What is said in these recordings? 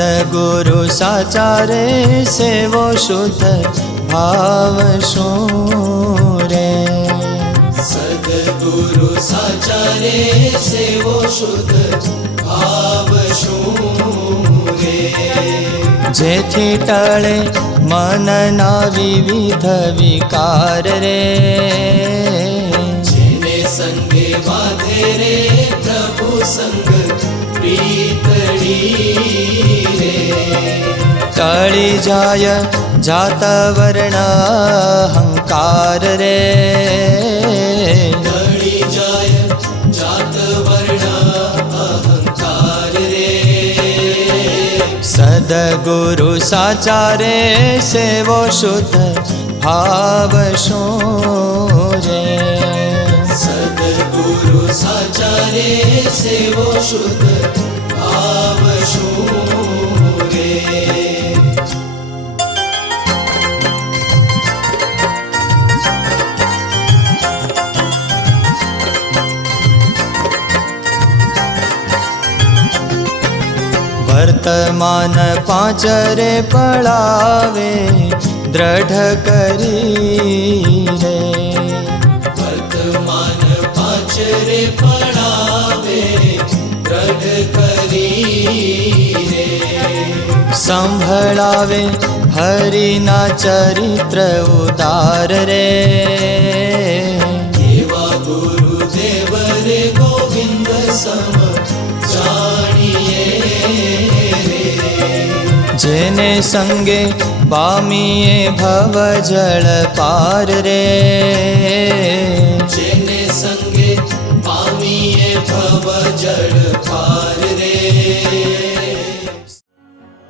સદગુરુ સાચા રે સેવો શુદ્ધ ભાવ શું રે? સદગુરુ સાચા રે સેવો શુદ્ધ ભાવ શું રે? જેથી ટળે મનના વિવિધ વિકાર રે, જેને સંગે બાંધે રે પ્રભુ સંગ પ્રીતડી રે. ટળી જાય જાત વર્ણ અહંકાર રે, ટળી જાય જાત વર્ણ અહંકાર રે. સદગુરુ સાચા રે સેવો શુદ્ધ ભાવ શું રે? સદગુરુ સાચા રે સેવો શુદ્ધ ભાવ શું રે? વર્તમાન પાંચ રે પડાવે દ્રઢ કરી રે, વર્તમાન પાંચ રે પડાવે દ્રઢ કરી રે. સંભળાવે હરિના ચરિત્ર ઉદાર રે, એવા ગુરુદેવ રે ગોવિંદ સમ જાણીએ રે. જેને સંગે પામીએ ભવ જળ પાર રે, જેને સંગે પામીએ ભવ જળ પાર રે.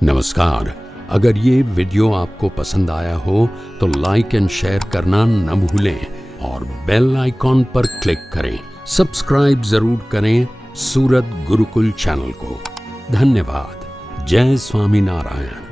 नमस्कार। अगर ये वीडियो आपको पसंद आया हो तो लाइक एंड शेयर करना न भूलें और बेल आइकॉन पर क्लिक करें। सब्सक्राइब जरूर करें सूरत गुरुकुल चैनल को। धन्यवाद। जय स्वामी नारायण।